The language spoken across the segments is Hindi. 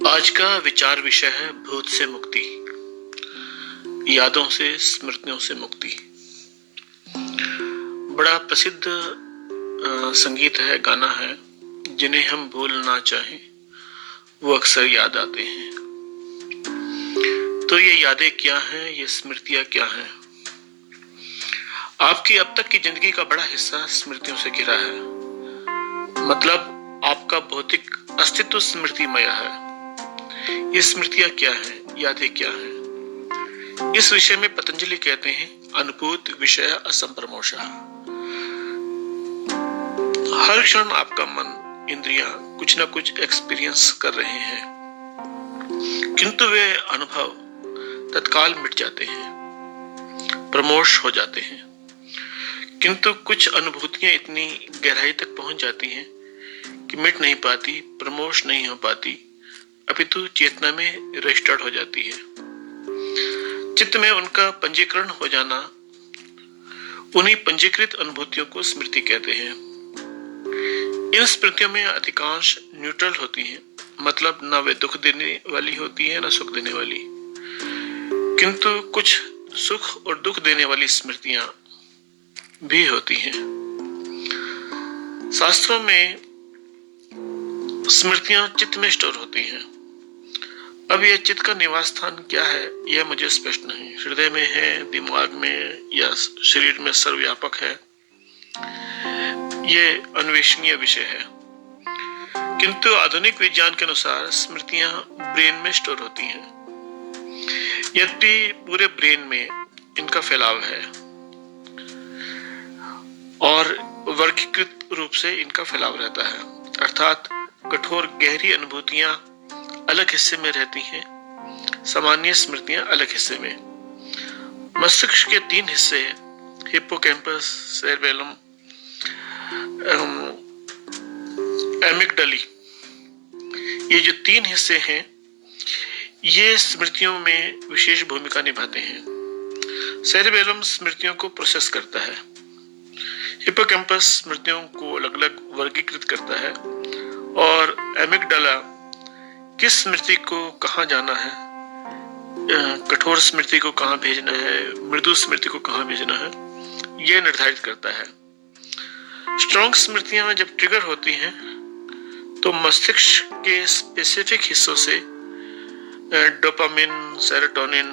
आज का विचार विषय है भूत से मुक्ति, यादों से स्मृतियों से मुक्ति। बड़ा प्रसिद्ध संगीत है, गाना है, जिन्हें हम भूल ना चाहें वो अक्सर याद आते हैं। तो ये यादें क्या हैं, ये स्मृतियां क्या हैं? आपकी अब तक की जिंदगी का बड़ा हिस्सा स्मृतियों से घिरा है। मतलब आपका भौतिक अस्तित्व स्मृतिमय है। ये स्मृतियां क्या हैं, यादें क्या हैं? इस विषय में पतंजलि कहते हैं अनुभूत विषय असंप्रमोषः। हर क्षण आपका मन, इंद्रियां कुछ ना कुछ एक्सपीरियंस कर रहे हैं, किंतु वे अनुभव तत्काल मिट जाते हैं, प्रमोश हो जाते हैं। किंतु कुछ अनुभूतियां इतनी गहराई तक पहुंच जाती हैं कि मिट नहीं पाती, प्रमोश नहीं हो पाती, अपितु चेतना में रजिस्टर्ड हो जाती है। चित्त में उनका पंजीकरण हो जाना, उन्हीं पंजीकृत अनुभूतियों को स्मृति कहते हैं। इन स्मृतियों में अधिकांश न्यूट्रल होती हैं, मतलब न वे दुख देने वाली होती है न सुख देने वाली। किंतु कुछ सुख और दुख देने वाली स्मृतियां भी होती हैं। शास्त्रों में स्मृतियां चित्त में स्टोर होती हैं। अब यह चित्त का निवास स्थान क्या है, यह मुझे स्पष्ट नहीं। हृदय में है, दिमाग में, या शरीर में सर्वव्यापक है, यह अन्वेषणीय विषय है। किंतु आधुनिक विज्ञान के अनुसार स्मृतियां ब्रेन में स्टोर होती हैं। यद्यपि पूरे ब्रेन में इनका फैलाव है और वर्गीकृत रूप से इनका फैलाव रहता है, अर्थात कठोर गहरी अनुभूतियां अलग हिस्से में रहती हैं, सामान्य स्मृतियां अलग हिस्से में। मस्तिष्क के 3 हिस्से, हिप्पोकैम्पस, सेरेबेलम, एमिगडाली, ये जो 3 हिस्से हैं, ये स्मृतियों में विशेष भूमिका निभाते हैं। सेरेबेलम स्मृतियों को प्रोसेस करता है, हिप्पोकैम्पस स्मृतियों को अलग अलग वर्गीकृत करता है, और एमिगडाला किस स्मृति को कहाँ जाना है, कठोर स्मृति को कहाँ भेजना है, मृदु स्मृति को कहाँ भेजना है, यह निर्धारित करता है। स्ट्रॉन्ग स्मृतियां जब ट्रिगर होती हैं तो मस्तिष्क के स्पेसिफिक हिस्सों से डोपामिन, सेरोटोनिन,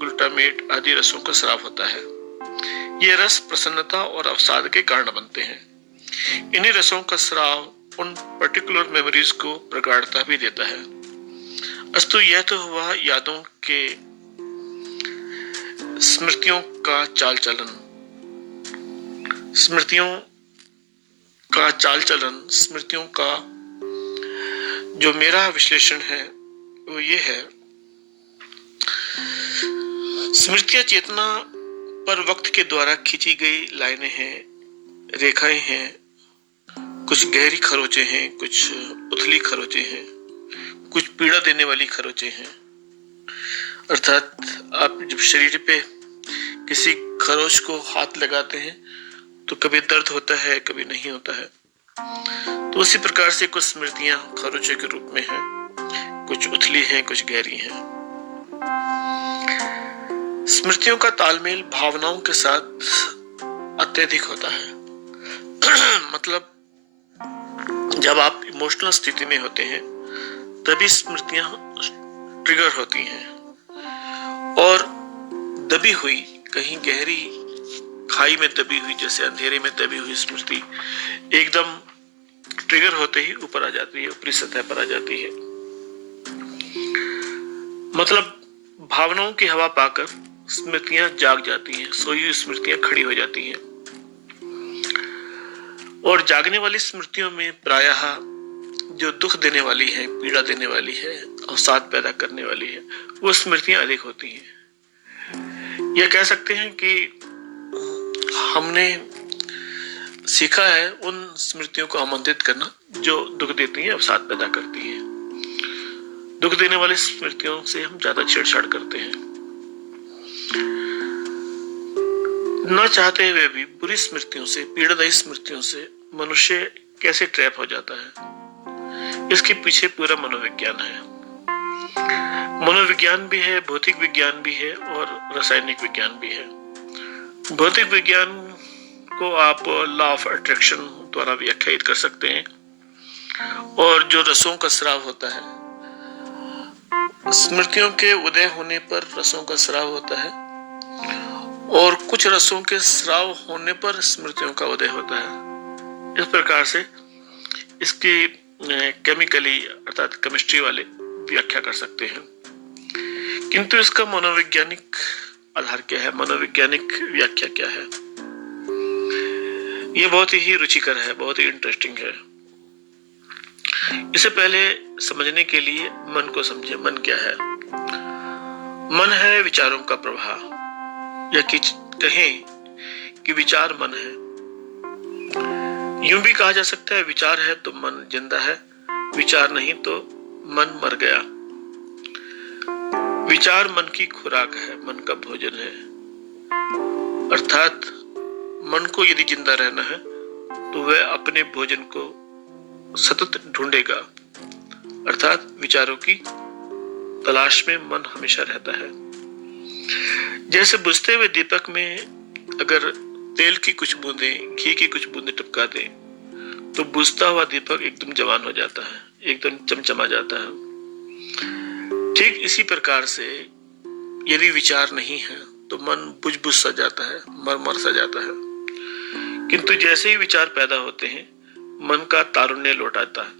ग्लूटामेट आदि रसों का स्राव होता है। ये रस प्रसन्नता और अवसाद के कारण बनते हैं। इन्हीं रसों का स्राव उन पर्टिकुलर मेमोरीज को प्रगाढ़ता भी देता है। अस्तु यह तो हुआ यादों के स्मृतियों का चाल चलन। स्मृतियों का जो मेरा विश्लेषण है वो ये है, स्मृतियां चेतना पर वक्त के द्वारा खींची गई लाइनें हैं, रेखाएं हैं। कुछ गहरी खरोचें हैं, कुछ उथली खरोचें हैं, कुछ पीड़ा देने वाली खरोचें हैं। अर्थात आप जब शरीर पे किसी खरोच को हाथ लगाते हैं तो कभी दर्द होता है, कभी नहीं होता है। तो उसी प्रकार से कुछ स्मृतियां खरोचे के रूप में हैं, कुछ उथली हैं, कुछ गहरी हैं। स्मृतियों का तालमेल भावनाओं के साथ अत्यधिक होता है। मतलब जब आप इमोशनल स्थिति में होते हैं तभी स्मृतियां ट्रिगर होती हैं, और दबी हुई, कहीं गहरी खाई में दबी हुई, जैसे अंधेरे में दबी हुई स्मृति एकदम ट्रिगर होते ही ऊपर आ जाती है, ऊपरी सतह पर आ जाती है। मतलब भावनाओं की हवा पाकर स्मृतियां जाग जाती हैं, सोई हुई स्मृतियां खड़ी हो जाती हैं। और जागने वाली स्मृतियों में प्रायः जो दुख देने वाली है, पीड़ा देने वाली है, अवसाद पैदा करने वाली है, वो स्मृतियां अधिक होती हैं। यह कह सकते हैं कि हमने सीखा है उन स्मृतियों को आमंत्रित करना जो दुख देती हैं, अवसाद पैदा करती हैं। दुख देने वाली स्मृतियों से हम ज्यादा छेड़छाड़ करते हैं। न चाहते हुए भी बुरी स्मृतियों से, पीड़ादायी स्मृतियों से मनुष्य कैसे ट्रैप हो जाता है, इसके पीछे पूरा मनोविज्ञान है। मनोविज्ञान भी है, भौतिक विज्ञान भी है और रासायनिक विज्ञान भी है। भौतिक विज्ञान को आप लॉ ऑफ अट्रैक्शन द्वारा व्याख्यायित कर सकते हैं। और जो रसों का स्राव होता है, स्मृतियों के उदय होने पर रसों का स्राव होता है और कुछ रसों के स्राव होने पर स्मृतियों का उदय होता है। इस प्रकार से इसकी केमिकली अर्थात केमिस्ट्री वाले व्याख्या कर सकते हैं। किंतु इसका मनोवैज्ञानिक आधार क्या है, मनोवैज्ञानिक व्याख्या क्या है, यह बहुत ही रुचिकर है, बहुत ही इंटरेस्टिंग है। इसे पहले समझने के लिए मन को समझे। मन क्या है? मन है विचारों का प्रवाह, या कहें कि विचार मन है। यूं भी कहा जा सकता है, विचार है तो मन जिंदा है, विचार नहीं तो मन मर गया। विचार मन की खुराक है, मन का भोजन है। अर्थात मन को यदि जिंदा रहना है तो वह अपने भोजन को सतत ढूंढेगा। अर्थात विचारों की तलाश में मन हमेशा रहता है। जैसे बुझते हुए दीपक में अगर तेल की कुछ बूंदें, घी की कुछ बूंदें टपका दें तो बुझता हुआ दीपक एकदम जवान हो जाता है, एकदम चमचमा जाता है। ठीक इसी प्रकार से यदि विचार नहीं है तो मन बुझ बुझ सा जाता है, मर मर सा जाता है। किंतु जैसे ही विचार पैदा होते हैं मन का तारुण्य लौट आता है,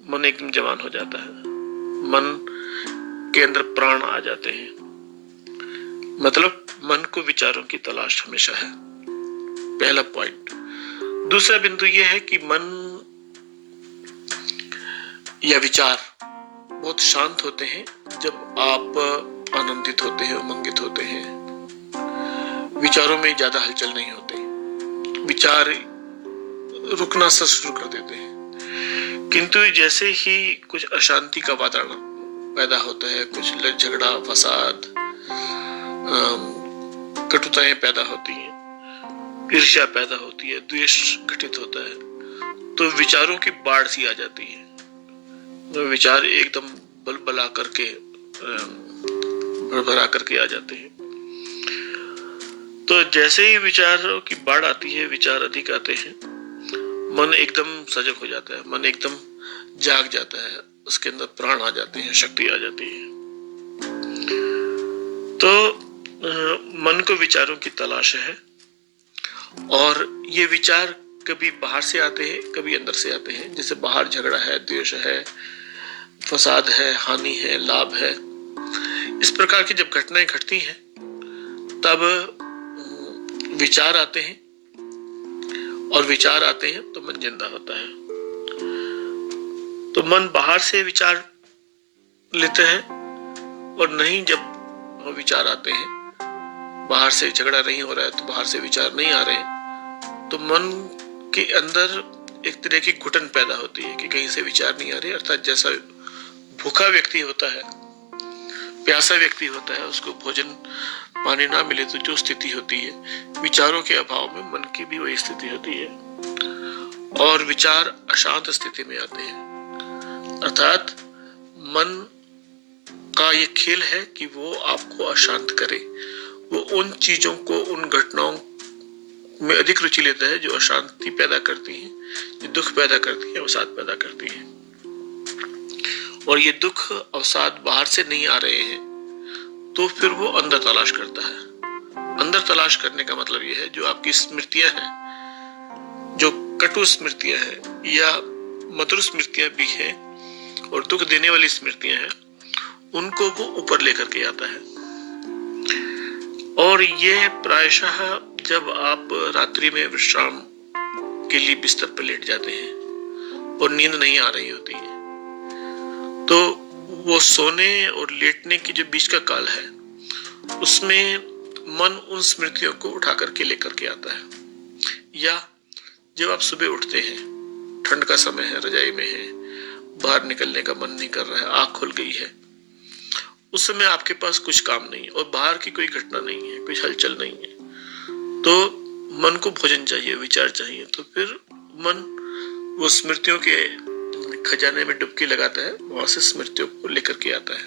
मन एकदम जवान हो जाता है, मन के अंदर प्राण आ जाते हैं। मतलब मन को विचारों की तलाश हमेशा है, पहला पॉइंट। दूसरा बिंदु यह है कि मन या विचार बहुत शांत होते हैं जब आप आनंदित होते हैं, उमंगित होते हैं। विचारों में ज्यादा हलचल नहीं होती, विचार रुकना सा शुरू कर देते हैं। किंतु जैसे ही कुछ अशांति का वातावरण पैदा होता है, कुछ झगड़ा, फसाद, कटुताएं पैदा होती हैं, ईर्ष्या पैदा होती है, द्वेष घटित होता है, तो विचारों की बाढ़ सी आ जाती है। विचार एकदम बलबला करके, भरभरा करके आ जाते हैं। तो जैसे ही विचारों की बाढ़ आती है, विचार अधिक आते हैं, मन एकदम सजग हो जाता है, मन एकदम जाग जाता है, उसके अंदर प्राण आ जाते हैं, शक्ति आ जाती है। तो मन को विचारों की तलाश है और ये विचार कभी बाहर से आते हैं, कभी अंदर से आते हैं। जैसे बाहर झगड़ा है, द्वेष है, फसाद है, हानि है, लाभ है, इस प्रकार की जब घटनाएं घटती हैं तब विचार आते हैं और विचार आते हैं तो मन जिंदा होता है। तो मन बाहर से विचार लेते हैं और नहीं, जब विचार आते हैं, बाहर से झगड़ा नहीं हो रहा है तो बाहर से विचार नहीं आ रहे, तो मन के अंदर एक तरह की घुटन पैदा होती है कि कहीं से विचार नहीं आ रहे। अर्थात जैसा भूखा व्यक्ति होता है, प्यासा व्यक्ति होता है, उसको भोजन पानी ना मिले तो जो स्थिति होती है, विचारों के अभाव में मन की भी वही स्थिति होती है और विचार अशांत स्थिति में आते हैं। अर्थात मन का ये खेल है कि वो आपको अशांत करे, वो उन चीजों को, उन घटनाओं में अधिक रुचि लेता है जो अशांति पैदा करती हैं, जो दुख पैदा करती है, अवसाद पैदा करती है। और ये दुख अवसाद बाहर से नहीं आ रहे हैं तो फिर वो अंदर तलाश करता है। अंदर तलाश करने का मतलब ये है, जो आपकी स्मृतियां हैं, जो कटु स्मृतियां हैं या मधुर स्मृतियां भी हैं और दुख देने वाली स्मृतियां हैं, उनको वो ऊपर लेकर के आता है। और ये प्रायशः जब आप रात्रि में विश्राम के लिए बिस्तर पर लेट जाते हैं और नींद नहीं आ रही होती है, तो वो सोने और लेटने की जो बीच का काल है, उसमें मन उन स्मृतियों को उठा करके लेकर के आता है। या जब आप सुबह उठते हैं, ठंड का समय है, रजाई में है, बाहर निकलने का मन नहीं कर रहा है, आंख खुल गई है, उस समय आपके पास कुछ काम नहीं है और बाहर की कोई घटना नहीं है, कुछ हलचल नहीं है, तो मन को भोजन चाहिए, विचार चाहिए। तो फिर मन वो स्मृतियों के खजाने में डुबकी लगाता है, वहां से स्मृतियों को लेकर के आता है।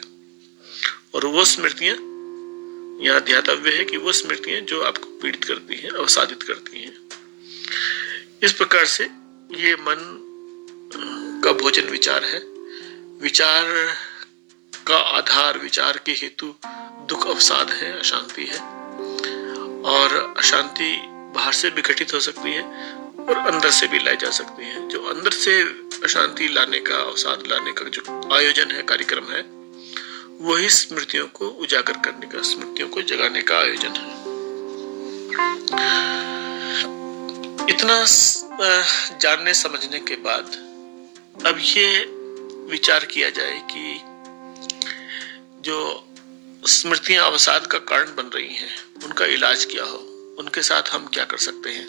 और वो स्मृतियां, यहाँ ध्यातव्य है कि वो स्मृतियां जो आपको पीड़ित करती हैं, अवसादित करती हैं। इस प्रकार से ये मन का भोजन विचार है। विचार का आधार, विचार के हेतु दुख, अवसाद है, अशांति है। और अशांति बाहर से भी घटित हो सकती है और अंदर से भी लाई जा सकती है। जो अंदर से अशांति लाने का, अवसाद लाने का जो आयोजन है, कार्यक्रम है, वही स्मृतियों को उजागर करने का, स्मृतियों को जगाने का आयोजन है। इतना जानने समझने के बाद अब ये विचार किया जाए कि जो स्मृतियां अवसाद का कारण बन रही हैं, उनका इलाज क्या हो, उनके साथ हम क्या कर सकते हैं।